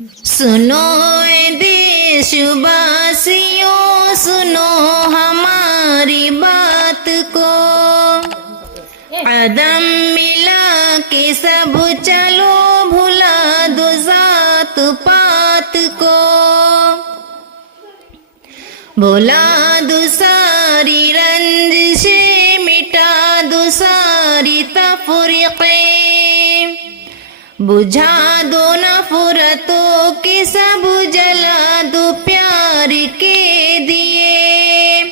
सुनो ए देशवासियों, सुनो हमारी बात को, कदम मिला के सब चलो, भुला दो जात पात को, भुला दो सारी रंजिशें, मिटा दो सारी तफरीक़ें, बुझा दो नफरतों की सब, जला दो प्यार के दिए,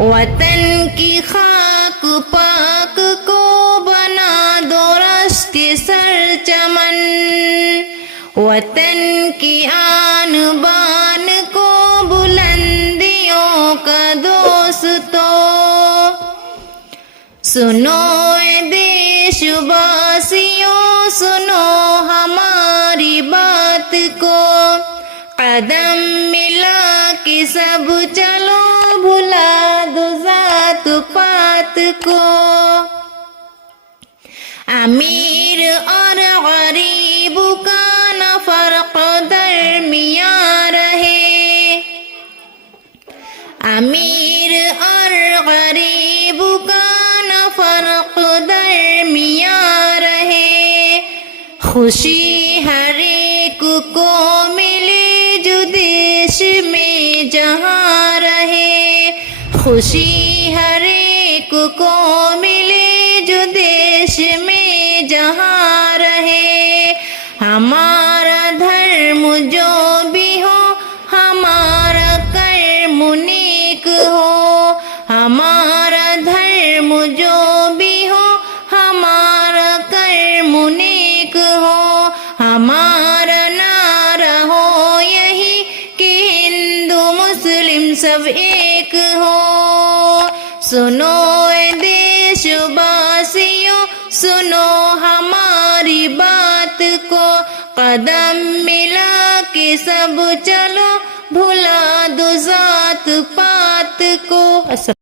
वतन की खाक पाक को बना दो रश के सर चमन, वतन की आन बान को बुलंदियों का दोस्तों। सुनो ए देशवासियों, सुनो हमारी बात को, कदम मिला के सब चलो, भुला दो जात पात को। अमीर और गरीब का न फर्क दरमियां रहे, अमीर और गरीब का न फर्क दरमियां रहे, खुशी हर एक को मिले जो देश में जहाँ रहे, खुशी हर एक को मिले जो देश में जहाँ रहे, हमारा धर्म जो भी हो, हमारा कर्म नेक हो, हमारा धर्म जो भी हो, हमारा कर्म नेक हो, हमारा नारा हो यही कि हिंदू मुस्लिम सब एक हो। सुनो ए देशवासियों, सुनो हमारी बात को, कदम मिला के सब चलो, भुला दो जात पात को।